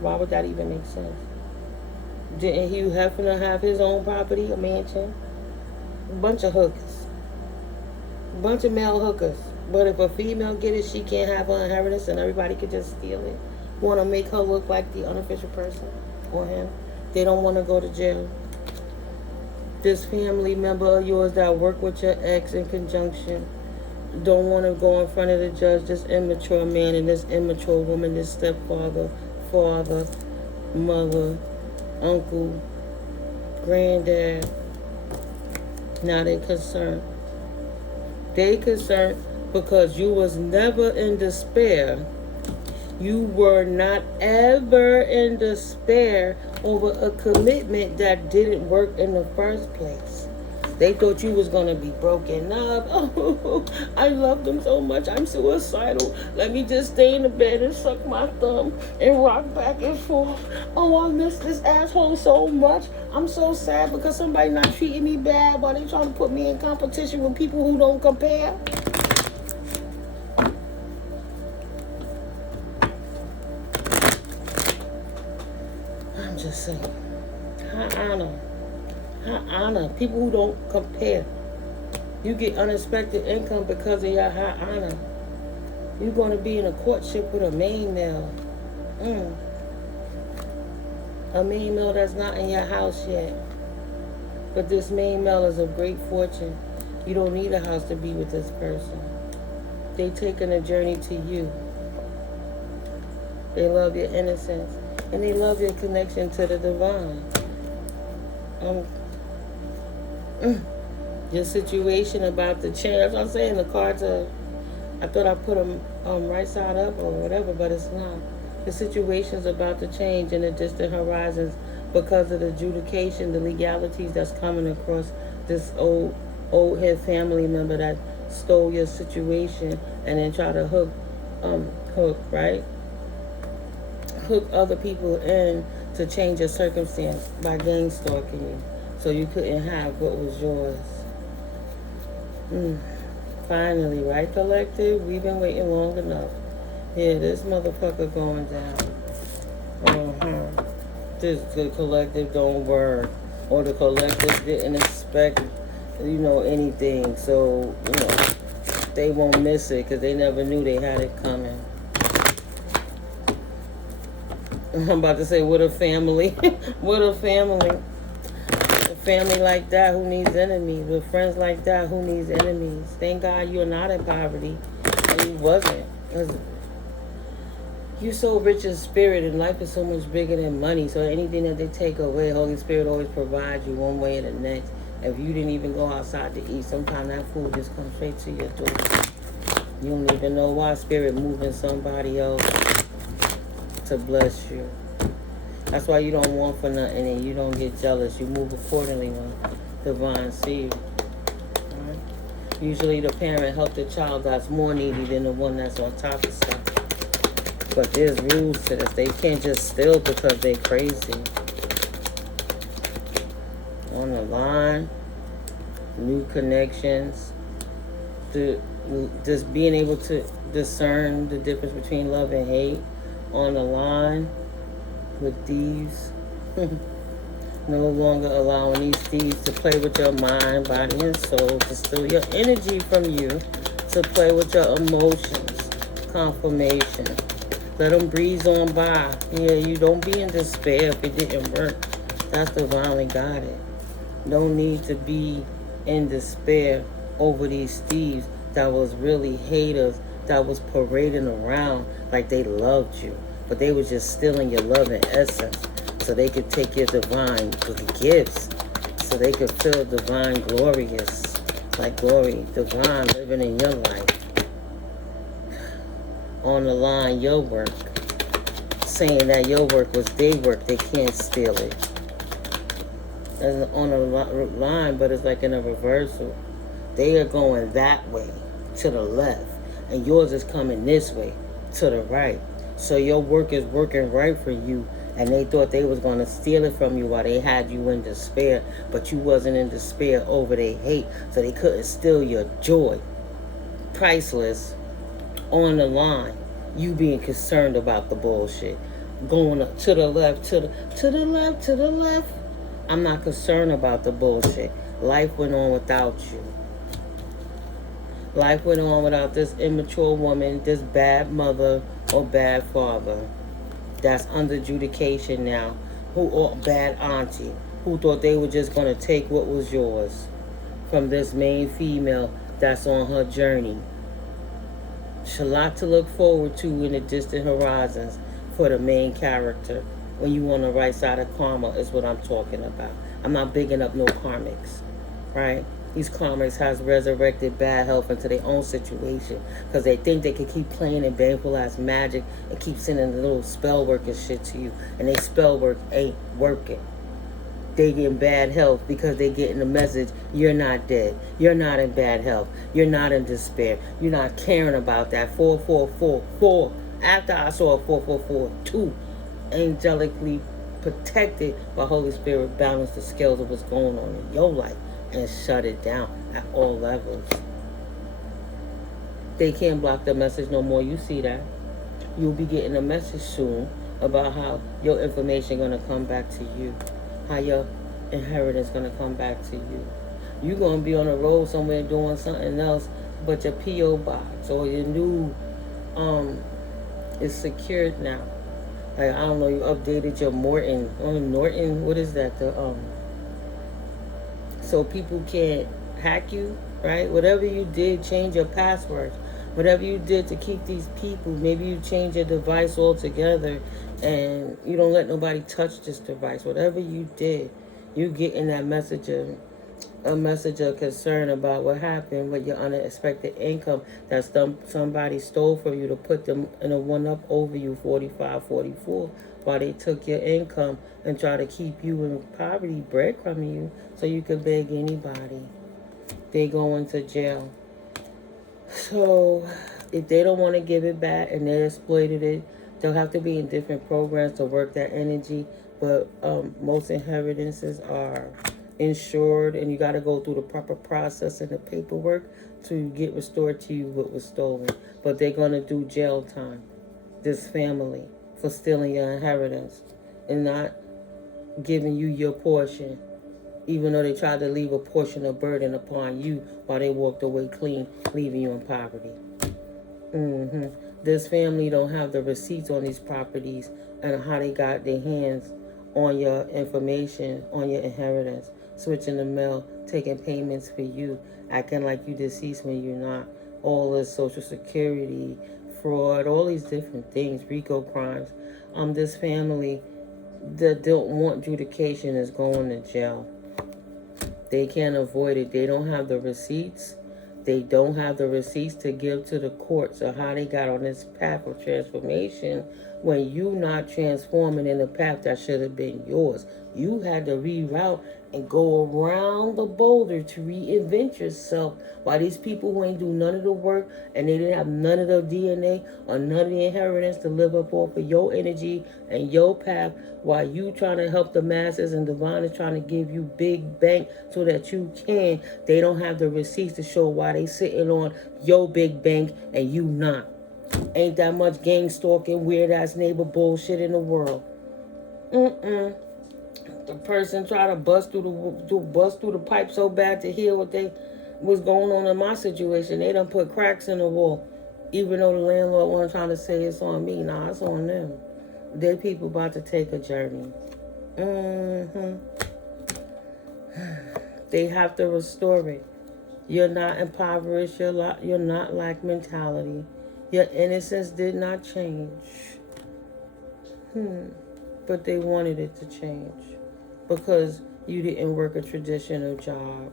Why would that even make sense? Didn't Hugh Hefner have his own property, a mansion? A bunch of hookers. A bunch of male hookers. But if a female get it, she can't have her inheritance and everybody could just steal it. Want to make her look like the unofficial person or him. They don't want to go to jail. This family member of yours that work with your ex in conjunction don't want to go in front of the judge. This immature man and this immature woman, this stepfather, father, mother, uncle, granddad. Now they concerned. They concerned because you was never in despair. You were not ever in despair over a commitment that didn't work in the first place. They thought you was gonna be broken up. Oh, I love them so much. I'm suicidal. Let me just stay in the bed and suck my thumb and rock back and forth. Oh, I miss this asshole so much. I'm so sad because somebody not treating me bad while they trying to put me in competition with people who don't compare. I'm just saying. High honor. People who don't compare. You get unexpected income because of your high honor. You're going to be in a courtship with a main male. A main male that's not in your house yet. But this main male is of great fortune. You don't need a house to be with this person. They taking a journey to you. They love your innocence. And they love your connection to the divine. Your situation about to change. That's what I'm saying. The cards are, I thought I put them right side up or whatever, but it's not. The situation's about to change in the distant horizons because of the adjudication, the legalities that's coming across this old head family member that stole your situation and then try to hook other people in to change your circumstance by gang stalking you so you couldn't have what was yours. Finally, right, collective? We've been waiting long enough. Yeah, this motherfucker going down. The collective don't work. Or the collective didn't expect, anything. So, they won't miss it because they never knew they had it coming. I'm about to say, what a family. What a family. A family like that, who needs enemies? With friends like that, who needs enemies? Thank God you're not in poverty. And you wasn't. You're so rich in spirit, and life is so much bigger than money. So anything that they take away, Holy Spirit always provides you one way or the next. If you didn't even go outside to eat, sometimes that food just comes straight to your door. You don't even know why Spirit moving somebody else to bless you. That's why you don't want for nothing and you don't get jealous. You move accordingly when divine see you. Right? Usually the parent helps the child that's more needy than the one that's on top of stuff. But there's rules to this. They can't just steal because they crazy. On the line, new connections, just being able to discern the difference between love and hate. On the line with thieves. No longer allowing these thieves to play with your mind, body, and soul, to steal your energy from you, to play with your emotions. Confirmation. Let them breeze on by. Yeah, you don't be in despair if it didn't work. That's divinely guided. No need to be in despair over these thieves that was really haters, that was parading around like they loved you. But they was just stealing your love and essence so they could take your divine gifts, so they could feel divine glorious, like glory, divine living in your life. On the line, your work, saying that your work was their work, they can't steal it. That's on the line, but it's like in a reversal. They are going that way, to the left, and yours is coming this way, to the right. So your work is working right for you, and they thought they was going to steal it from you while they had you in despair, but you wasn't in despair over their hate, so they couldn't steal your joy. Priceless. On the line, you being concerned about the bullshit, going up to the left, to the left. I'm not concerned about the bullshit. Life went on without you. Life went on without this immature woman, this bad mother or bad father that's under adjudication now, or bad auntie, who thought they were just going to take what was yours from this main female that's on her journey. A lot to look forward to in the distant horizons for the main character. When you on the right side of karma is what I'm talking about. I'm not bigging up no karmics, right? These karmics has resurrected bad health into their own situation because they think they can keep playing in baneful ass magic and keep sending the little spell work and shit to you, and they spell work ain't working. They get in bad health because they getting the message, you're not dead, you're not in bad health, you're not in despair, you're not caring about that 4444. After I saw a 4442, angelically protected by Holy Spirit, balance the scales of what's going on in your life and shut it down at all levels. They can't block the message no more. You see that. You'll be getting a message soon about how your information gonna come back to you, how your inheritance gonna come back to you. You're gonna be on the road somewhere doing something else, but your PO box or your new is secured now. Like, I don't know, you updated your Norton, what is that? So people can't hack you, right? Whatever you did, change your passwords. Whatever you did to keep these people, maybe you change your device altogether and you don't let nobody touch this device. Whatever you did, you getting that message of concern about what happened with your unexpected income that somebody stole from you to put them in a one-up over you, 45-44, while they took your income and try to keep you in poverty, breadcrumbing you so you could beg anybody. They go into jail. So if they don't want to give it back and they exploited it, they'll have to be in different programs to work that energy. But most inheritances are insured, and you got to go through the proper process and the paperwork to get restored to you what was stolen. But they're going to do jail time, this family, for stealing your inheritance and not giving you your portion, even though they tried to leave a portion of burden upon you while they walked away clean, leaving you in poverty. This family don't have the receipts on these properties and how they got their hands on your information, on your inheritance, switching the mail, taking payments for you, acting like you deceased when you're not. All this Social Security, fraud, all these different things, RICO crimes. This family that don't want adjudication is going to jail. They can't avoid it. They don't have the receipts. They don't have the receipts to give to the courts of how they got on this path of transformation when you not transforming in the path that should have been yours. You had to reroute and go around the boulder to reinvent yourself, while these people who ain't do none of the work and they didn't have none of the DNA or none of the inheritance to live up off of your energy and your path, while you trying to help the masses and divine is trying to give you big bank so that you can. They don't have the receipts to show why they sitting on your big bank and you not. Ain't that much gang stalking, weird ass neighbor bullshit in the world. The person try to bust through the pipe so bad to hear what's going on in my situation. They done put cracks in the wall, even though the landlord wasn't trying to say it's on me. Nah, it's on them. They people about to take a journey. They have to restore it. You're not impoverished. You're not lack mentality. Your innocence did not change. But they wanted it to change because you didn't work a traditional job.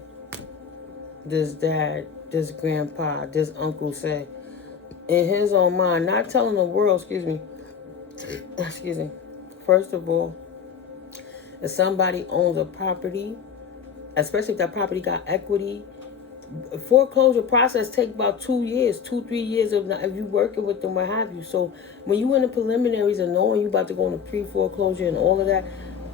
This dad, this grandpa, this uncle said, in his own mind, not telling the world, excuse me. First of all, if somebody owns a property, especially if that property got equity, foreclosure process take about 2 years, 2-3 years if you working with them, what have you. So when you in the preliminaries and knowing you about to go into pre-foreclosure and all of that,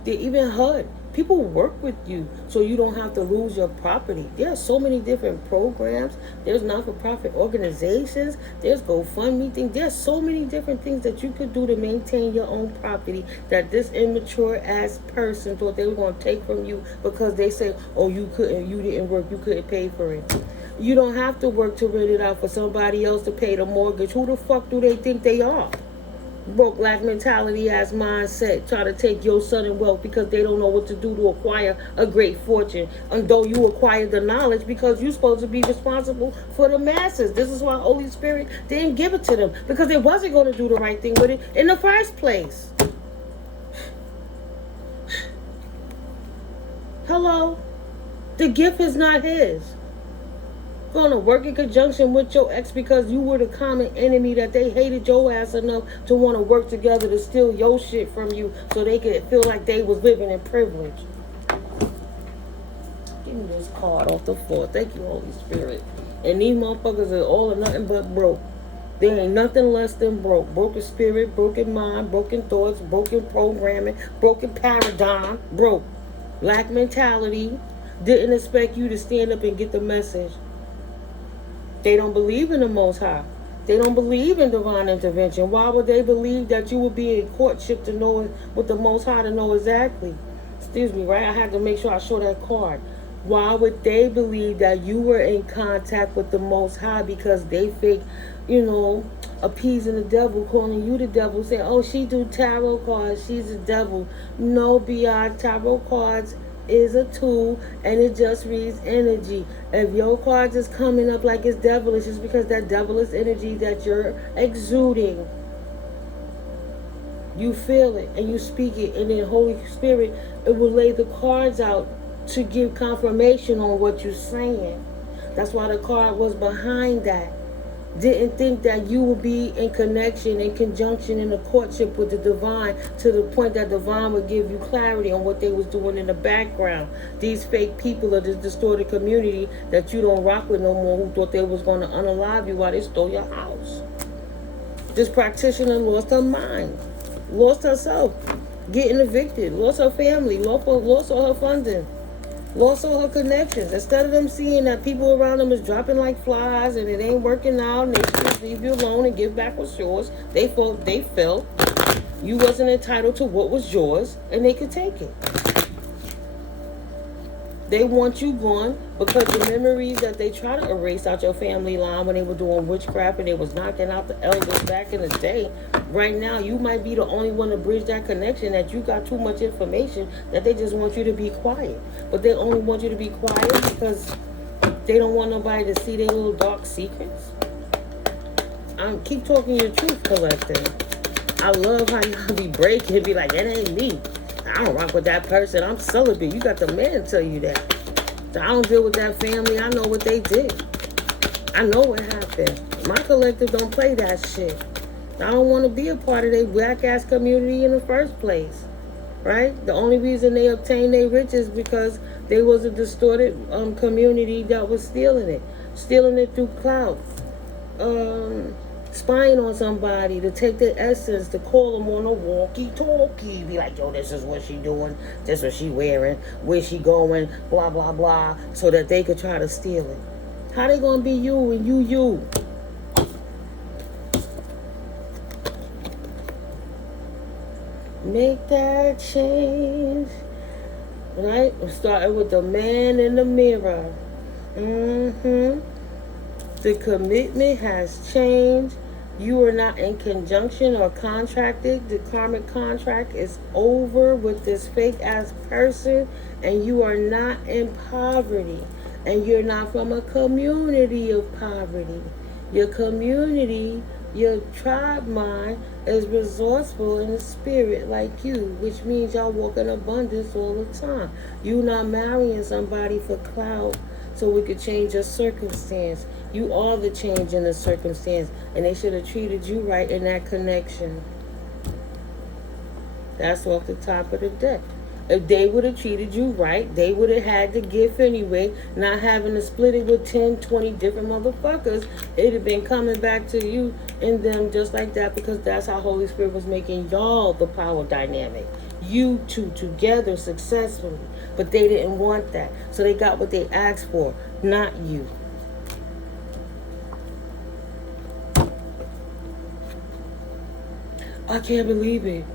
they even HUD. People work with you so you don't have to lose your property. There are so many different programs. There's not-for-profit organizations. There's GoFundMe things. There's so many different things that you could do to maintain your own property that this immature-ass person thought they were going to take from you because they said, oh, you didn't work, you couldn't pay for it. You don't have to work to rent it out for somebody else to pay the mortgage. Who the fuck do they think they are? Broke black mentality ass mindset, try to take your son and wealth because they don't know what to do to acquire a great fortune, and though you acquired the knowledge because you're supposed to be responsible for the masses. This is why Holy Spirit didn't give it to them, because they wasn't going to do the right thing with it in the first place. Hello. The gift is not his. Going to work in conjunction with your ex because you were the common enemy that they hated your ass enough to want to work together to steal your shit from you so they could feel like they was living in privilege. Give me this card off the floor. Thank you, Holy Spirit. And these motherfuckers are all or nothing but broke. There ain't nothing less than broke. Broken spirit, broken mind, broken thoughts, broken programming, broken paradigm, broke. Lack mentality. Didn't expect you to stand up and get the message. They don't believe in the Most High. They don't believe in divine intervention. Why would they believe that you would be in courtship to know with the Most High to know exactly? Excuse me, right? I had to make sure I show that card. Why would they believe that you were in contact with the Most High? Because they fake, appeasing the devil, calling you the devil, saying, oh, she do tarot cards, she's a devil. No, BI, tarot cards is a tool and it just reads energy. If your cards is coming up like it's devilish, it's because that devilish energy that you're exuding. You feel it and you speak it, and then Holy Spirit, it will lay the cards out to give confirmation on what you're saying. That's why the card was behind that. Didn't think that you would be in connection, in conjunction, in a courtship with the divine to the point that divine would give you clarity on what they was doing in the background. These fake people of this distorted community that you don't rock with no more, who thought they was going to unalive you while they stole your house. This practitioner lost her mind, lost herself, getting evicted, lost her family, lost all her funding, lost all her connections. Instead of them seeing that people around them is dropping like flies and it ain't working out and they should leave you alone and give back what's yours, they felt you wasn't entitled to what was yours and they could take it. They want you gone because the memories that they try to erase out your family line when they were doing witchcraft and they was knocking out the elders back in the day, right now you might be the only one to bridge that connection, that you got too much information that they just want you to be quiet. But they only want you to be quiet because they don't want nobody to see their little dark secrets. Keep talking your truth, collective. I love how y'all be breaking and be like, that ain't me. I don't rock with that person. I'm celibate. You got the man tell you that. I don't deal with that family. I know what they did. I know what happened. My collective don't play that shit. I don't want to be a part of their black-ass community in the first place. Right? The only reason they obtained their riches because they was a distorted community that was stealing it. Stealing it through clout. Spying on somebody to take their essence, to call them on a walkie-talkie. Be like, yo, this is what she doing, this is what she wearing, where she going, blah, blah, blah, so that they could try to steal it. How they gonna be you and you? Make that change. Right? Starting with the man in the mirror. The commitment has changed. You are not in conjunction or contracted. The karmic contract is over with this fake ass person, and you are not in poverty. And you're not from a community of poverty. Your community, your tribe mind is resourceful in the spirit like you, which means y'all walk in abundance all the time. You not marrying somebody for clout so we could change your circumstance. You are the change in the circumstance, and they should have treated you right in that connection. That's off the top of the deck. If they would have treated you right, they would have had the gift anyway, not having to split it with 10, 20 different motherfuckers. It'd have been coming back to you and them just like that, because that's how Holy Spirit was making y'all the power dynamic. You two together successfully. But they didn't want that. So they got what they asked for, not you. I can't believe it.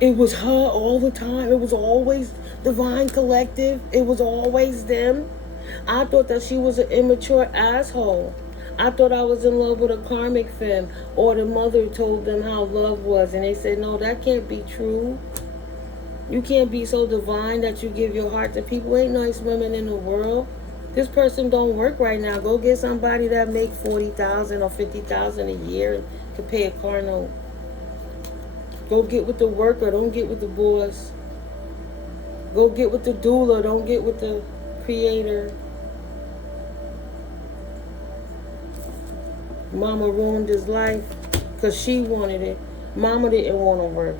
It was her all the time. It was always Divine Collective. It was always them. I thought that she was an immature asshole. I thought I was in love with a karmic femme, or the mother told them how love was, and they said, no, that can't be true. You can't be so divine that you give your heart to people. Ain't nice women in the world. This person don't work right now. Go get somebody that make $40,000 or $50,000 a year and can pay a car note. Go get with the worker. Don't get with the boss. Go get with the doula. Don't get with the creator. Mama ruined his life because she wanted it. Mama didn't want to work.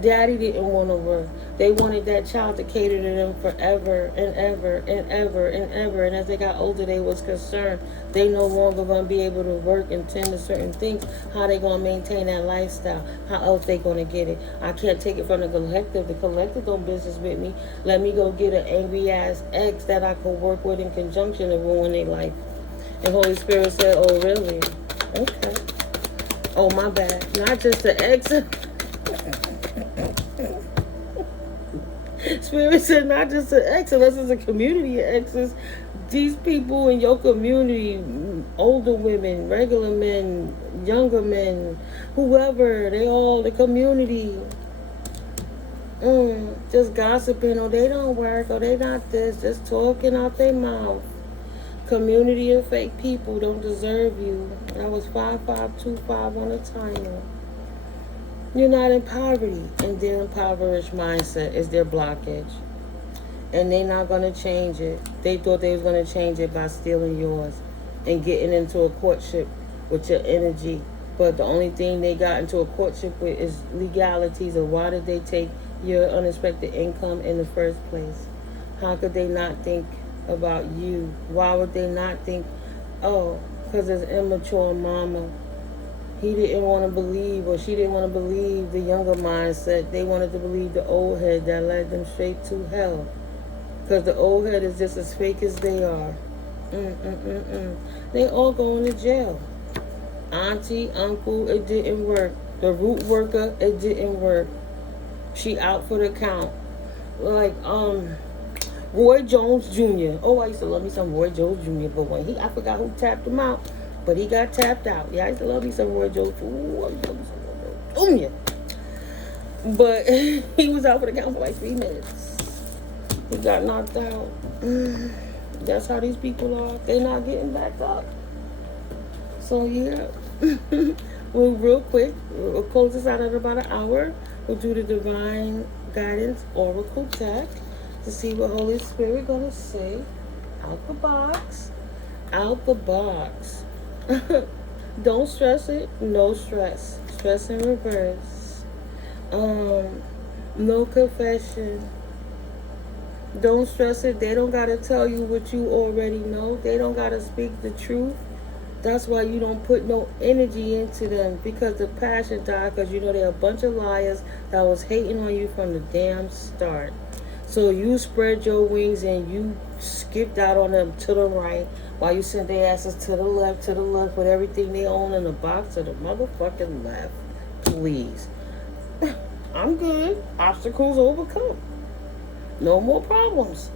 Daddy didn't want to work. They wanted that child to cater to them forever and ever and ever and ever. And as they got older, they was concerned they no longer going to be able to work and tend to certain things. How they going to maintain that lifestyle? How else they going to get it? I can't take it from the collective. The collective don't business with me. Let me go get an angry ass ex that I could work with in conjunction to ruin their life. And Holy Spirit said, oh, really? Okay. Oh, my bad. Not just the ex. Spirit said not just an ex, unless it's a community of exes. These people in your community, older women, regular men, younger men, whoever, they all the community. Just gossiping, or they don't work, or they not this, just talking out their mouth. Community of fake people don't deserve you. That was 5525 on the timer. You're not in poverty, and their impoverished mindset is their blockage. And they're not going to change it. They thought they was going to change it by stealing yours and getting into a courtship with your energy. But the only thing they got into a courtship with is legalities of why did they take your unexpected income in the first place? How could they not think about you? Why would they not think, oh, because it's immature mama. He didn't want to believe, or she didn't want to believe the younger mindset. They wanted to believe the old head that led them straight to hell. Because the old head is just as fake as they are. They all going to jail. Auntie, uncle, it didn't work. The root worker, it didn't work. She out for the count. Like, Roy Jones Jr. Oh, I used to love me some Roy Jones Jr. But when I forgot who tapped him out. But he got tapped out. Yeah, I used to love me some Roy Jones. Ooh, I used to love me some Roy Jones Jr. But he was out for the count for like 3 minutes. He got knocked out. That's how these people are. They're not getting back up. So, yeah. Well, real quick, we'll close this out at about an hour. We'll do the Divine Guidance Oracle deck to see what Holy Spirit gonna say. Out the box. Out the box. Don't stress it. No stress. Stress in reverse. No confession. Don't stress it. They don't gotta tell you what you already know. They don't gotta speak the truth. That's why you don't put no energy into them, because the passion died, because you know they're a bunch of liars that was hating on you from the damn start. So you spread your wings and you skipped out on them to the right while you sent their asses to the left with everything they own in the box to the motherfucking left. Please. I'm good. Obstacles overcome. No more problems.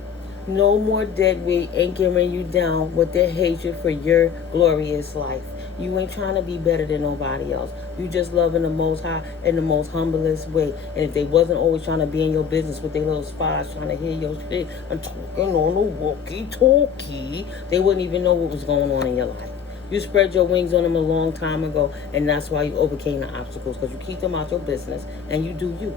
No more dead weight anchoring you down with their hatred for your glorious life. You ain't trying to be better than nobody else. You just loving the Most High in the most humblest way. And if they wasn't always trying to be in your business with their little spies trying to hear your shit and talking on a walkie-talkie, they wouldn't even know what was going on in your life. You spread your wings on them a long time ago, and that's why you overcame the obstacles, because you keep them out your business and you do you.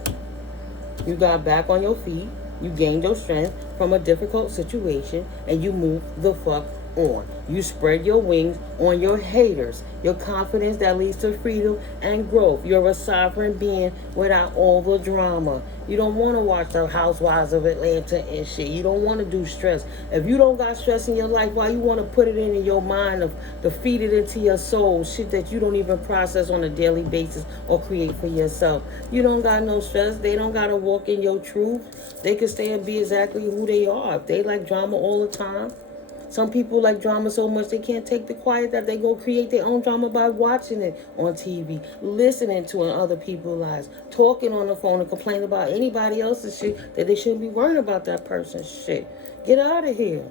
You got back on your feet. You gained your strength from a difficult situation, and you move the fuck on. You spread your wings on your haters. Your confidence that leads to freedom and growth. You're a sovereign being without all the drama. You don't want to watch the Housewives of Atlanta and shit. You don't want to do stress. If you don't got stress in your life, why you want to put it in your mind to feed it into your soul, shit that you don't even process on a daily basis or create for yourself. You don't got no stress. They don't got to walk in your truth. They can stay and be exactly who they are. If they like drama all the time, some people like drama so much they can't take the quiet, that they go create their own drama by watching it on TV, listening to other people's lives, talking on the phone and complaining about anybody else's shit that they shouldn't be worrying about that person's shit. Get out of here.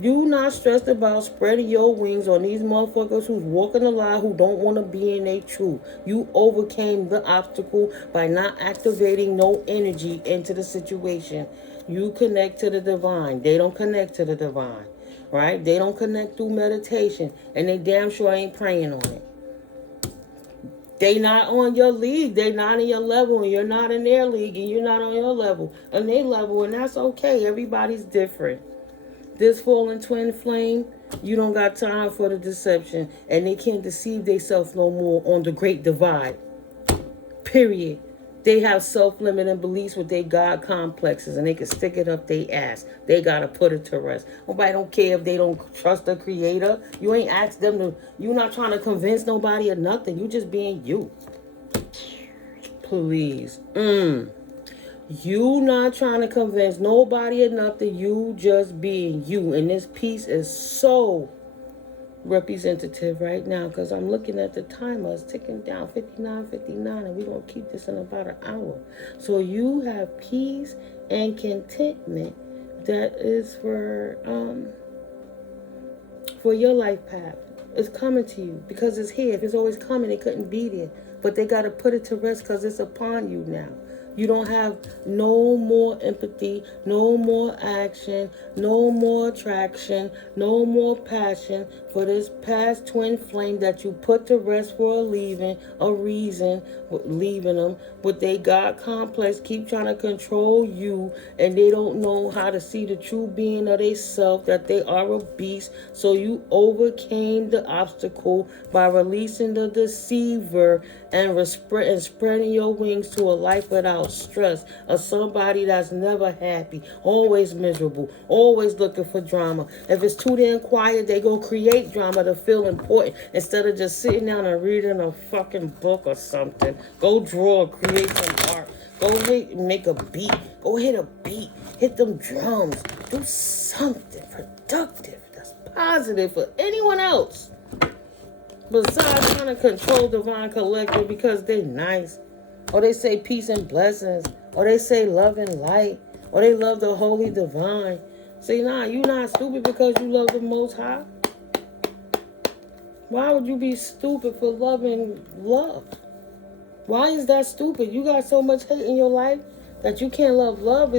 You not stressed about spreading your wings on these motherfuckers who's walking a lie, who don't want to be in their truth. You overcame the obstacle by not activating no energy into the situation. You connect to the divine. They don't connect to the divine. Right? They don't connect through meditation, and they damn sure ain't praying on it. They not on your league. They not in your level, and you're not in their league, and you're not on your level, and their level, and that's okay. Everybody's different. This fallen twin flame, you don't got time for the deception. And they can't deceive themselves no more on the great divide. Period. They have self-limiting beliefs with their God complexes, and they can stick it up their ass. They gotta put it to rest. Nobody don't care if they don't trust the creator. You ain't asked them to, you not trying to convince nobody or nothing. You just being you. Please. You not trying to convince nobody or nothing. You just being you. And this piece is so representative right now, because I'm looking at the timer. It's ticking down, 59:59, and we're going to keep this in about an hour. So you have peace and contentment that is for your life path. It's coming to you because it's here. If it's always coming, it couldn't be there. But they got to put it to rest because it's upon you now. You don't have no more empathy, no more action, no more attraction, no more passion for this past twin flame that you put to rest for a reason, leaving them. But they got complex, keep trying to control you, and they don't know how to see the true being of their self, that they are a beast. So you overcame the obstacle by releasing the deceiver and spreading your wings to a life without stress, of somebody that's never happy, always miserable, always looking for drama. If it's too damn quiet, they go create drama to feel important instead of just sitting down and reading a fucking book or something. Go draw, create some art. Go make a beat. Go hit a beat. Hit them drums. Do something productive that's positive for anyone else. Besides trying to control Divine Collective because they nice, or they say peace and blessings, or they say love and light, or they love the Holy Divine. See, nah, you not stupid because you love the Most High. Why would you be stupid for loving love? Why is that stupid? You got so much hate in your life that you can't love love.